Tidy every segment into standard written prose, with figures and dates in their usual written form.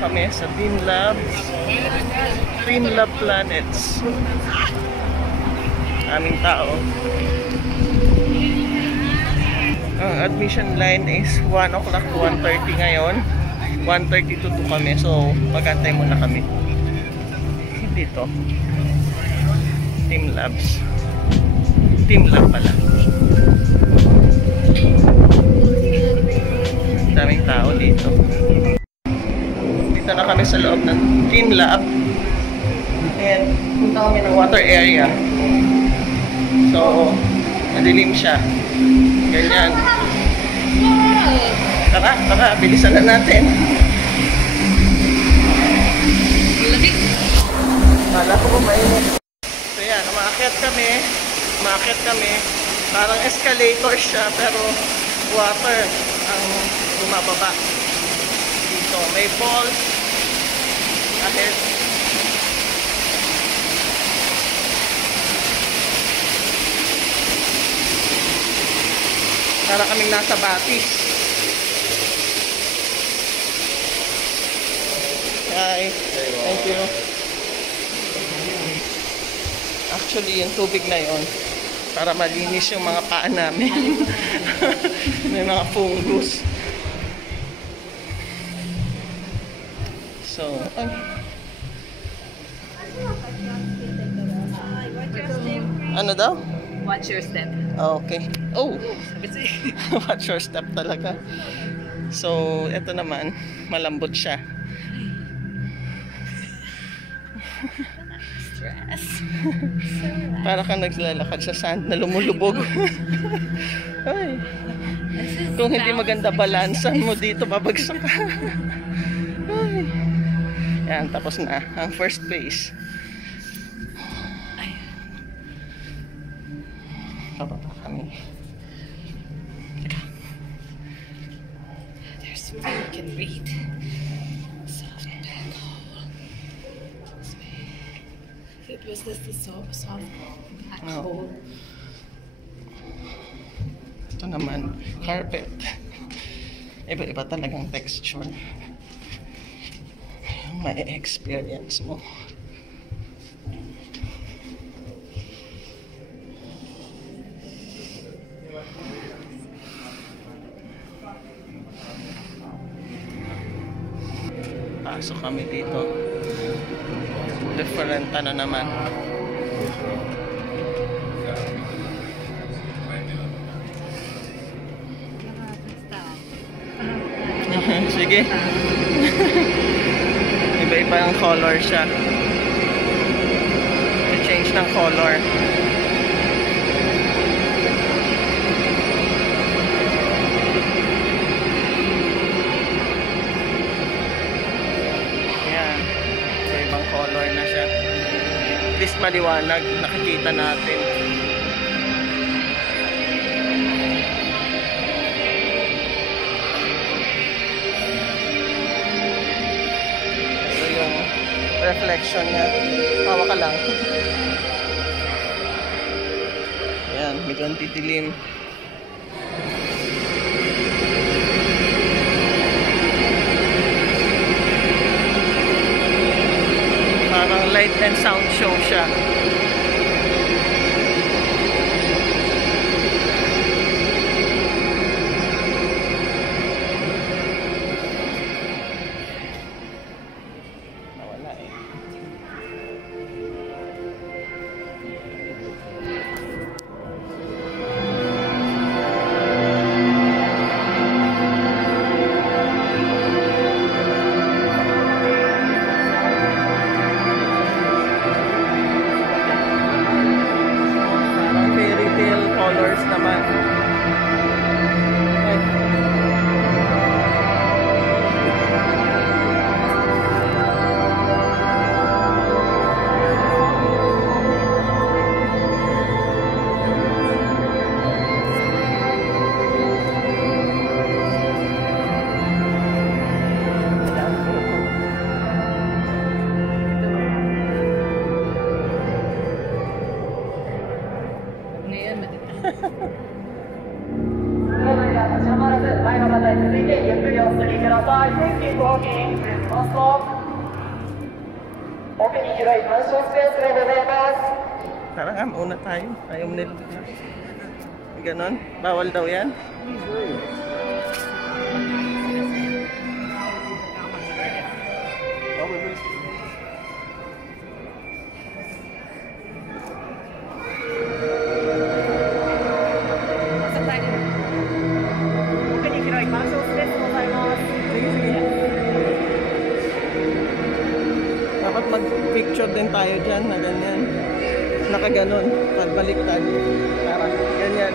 kami sa Teamlab Planets. Aming tao. Ang admission line is 1 o'clock to 1:30 ngayon. 1:30 to 2 kami. So, magantay muna kami. Dito. Teamlab pala. Daming tao dito. Dito na kami sa loob ng Teamlab. And punta kami ng water area. So, madilim siya. Ganyan. Tara, bilisan na natin. Kala ko ba mainit? So yan, umakyat kami. Parang escalator siya, pero water ang bumababa. Dito, may falls ahead. Para kaming nasa Batis. Hi. Thank you. Actually, yung tubig na yon para malinis yung mga paa namin. May mga fungus. So, ano daw? Watch your step. Okay. Oh! Watch your step talaga. So, ito naman, malambot siya. Stress. Para kang naglalakad sa sand na lumulubog. Ay. Kung hindi maganda balansan mo dito, babagsak ka. Ay. Yan, tapos na ang first phase. Pababa kami. There's something you can read. Soft black hole. It was this the soft black hole. Ito naman, carpet. Iba-iba talagang texture. May experience mo. Pasok kami dito. Different ano naman. Sige. Iba-iba ang color siya. I-change ng color. Color na siya. At least maliwanag, nakikita natin. Ito yung reflection niya. Tawa ka lang. Ayan, medyo didilim. Parang light and sound show siya. Nawala eh. Colors naman.車まらず前の方に続いてゆっくりお進みください。Thank you for walking. Tara nga, mauna tayo. Ayaw mo nila. Ganon? Bawal daw yan? Dapat mag-picture din tayo dyan na ganyan. Nakaganon, pagbaliktad. Tara, ganyan.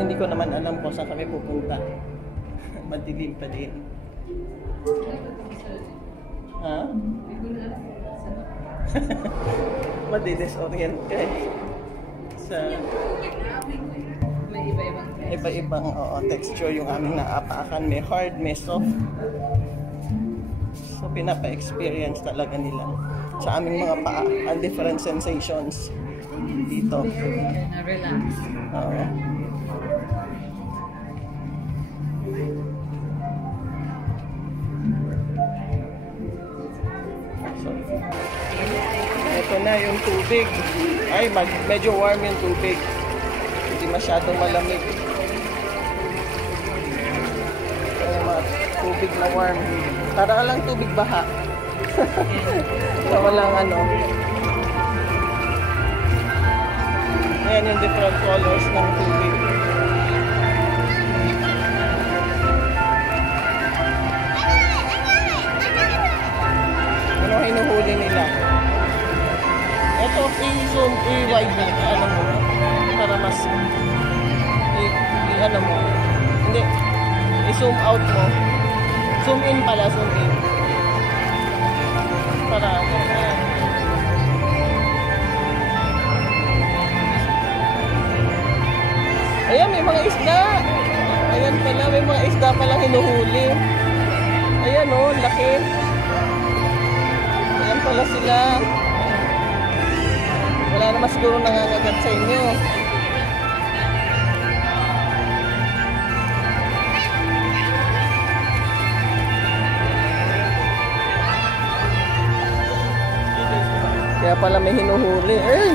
Hindi ko naman alam kung saan kami pupunta. Madilim pa din. Ha? Madidisorient ka eh. Sa iba-ibang texture yung aming naapakan. May hard, may soft. So pinapa-experience talaga nila sa aming mga paa ang different sensations dito. Relax. Oo. So, ito na yung tubig. Ay, medyo warm yung tubig. Hindi masyadong malamig. Ito yung mga tubig na warm. Para lang tubig baha. Na walang ano. Ayan yung different colors ng tubig. Ano hinuhuli nila? Ito, i-zoom, i-wide mo. Ano mo? Para mas ano mo. Hindi. I-zoom out mo. Zoom in pala, zoom in. Para ano. Ayan, may mga isda. Ayan pala, may mga isda palang hinuhuli. Ayan o, laki. Ayan pala sila. Wala naman siguro nangangagat sa inyo. Kaya pala may hinuhuli. Eh!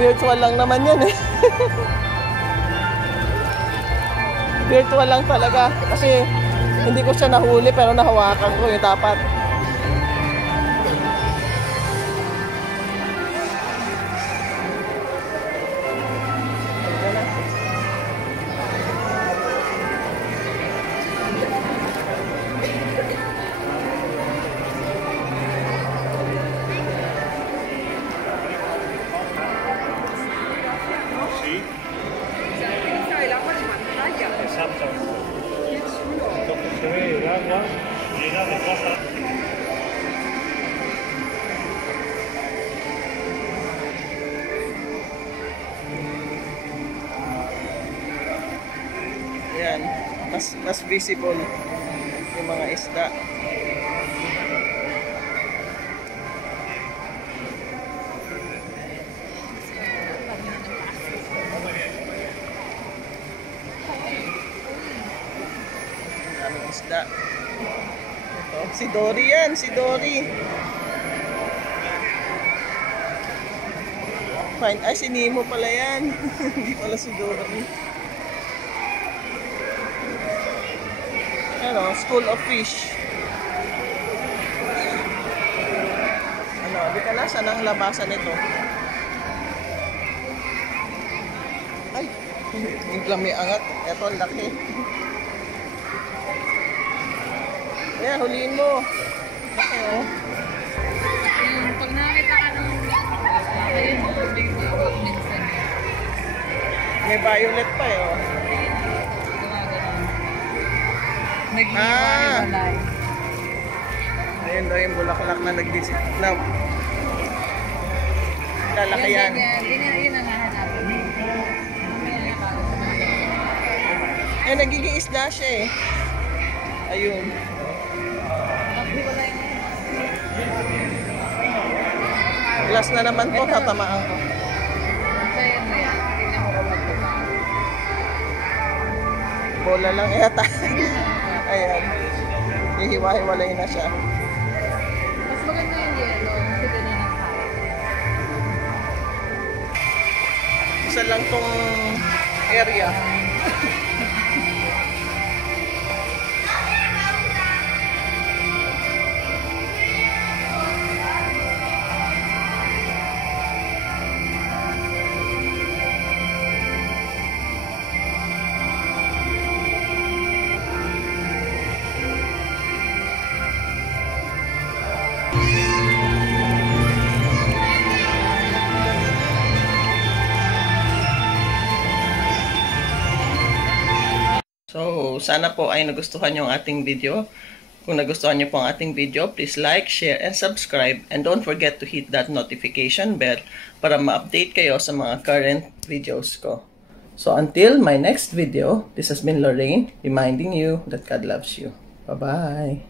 Virtual lang naman yan eh. Virtual lang talaga. Kasi hindi ko siya nahuli pero nahawakan ko yung dapat. Exacto. Entonces se ve el agua llena de cosas. Yan, mas visible yung mga isda. Isda. Ito, si Dory yan, si Dory. Fine. Ay, si Nemo pala yan. Hindi pala si Dory. Ayan o, School of Fish. Ano, di ka na, saan ang labasan nito? Ay, biglang may angat. Eto, ang laki. Ayan, huliin mo. Laki o. Yung pag nakita ka ng ayun, minsan. May violet pa eh o. Nag-iwalay. Ayun daw yung bulaklak na nag-visit na lalaki yan. Yun ang hahanapin. Eh, nagiging isda siya eh. Ayun. Glass na naman po, tatamaan ko. Ayan mo yan. Tingnan mo kung magpapang. Bola lang yata. Ayan. Hihiwa-hiwalay na siya. Mas maganda yung yellow kasi ganyan ang kaya. Isa lang tong area. So, sana po ay nagustuhan yung ating video. Kung nagustuhan nyo po ang ating video, please like, share, and subscribe. And don't forget to hit that notification bell para ma-update kayo sa mga current videos ko. So, until my next video, this has been Lorraine reminding you that God loves you. Bye-bye!